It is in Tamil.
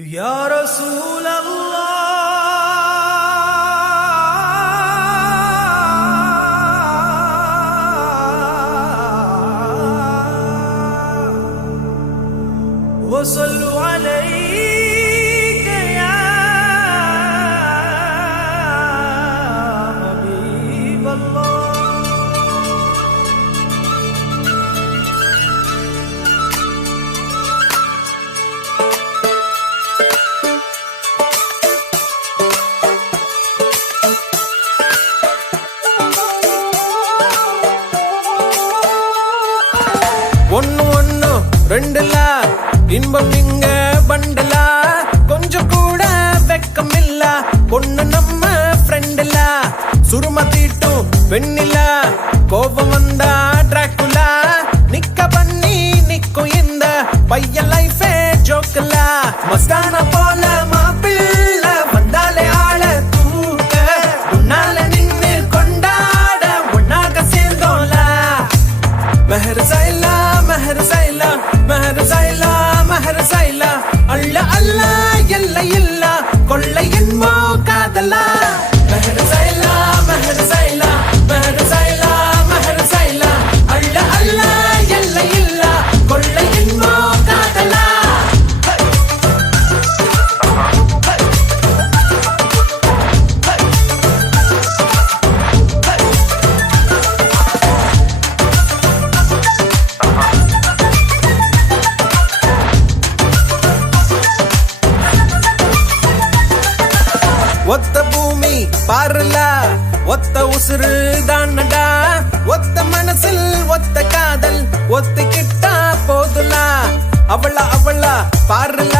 يا رسول الله وصلوا عليك يا حبيب الله. ஒன்னு ஒன்னு ரெண்டுல இன்பம் இங்க பண்டலா, கொஞ்சம் கூட வெக்கம் இல்ல, பொண்ணு நம்ம ஃப்ரெண்டுல, சுரும தீட்டும் வெண்ணில, கோபம் வந்தா டிராக்குலா, நிக்க பண்ணி நிக்கும் இந்த பையன் லைஃபே ஜோக்கல, மஸ்தான போல மாப்பிள்ள வந்தாலே ஆள தூக்க, உன்னால நின்னு கொண்டாட ஒன்னாக சேர்ந்தோல, மெஹர் சைலா மெஹர் சைலா மெஹர் சைலா மெஹர் சைலா, அல்ல அல்ல எல்லை இல்ல கொள்ளை என்போ காதலா, மெஹர் சைலா மெஹர் சைலா மெஹர் சைலா மெஹர் சைலா, அல்ல அல்ல எல்லை இல்ல கொள்ளை என்போ காதலா. ஒத்த பூமி பாருல ஒத்த உசுறு தானடா, ஒத்த மனசில் ஒத்த காதல் ஒத்துக்கிட்டா போதுல, அவள அவள பாருல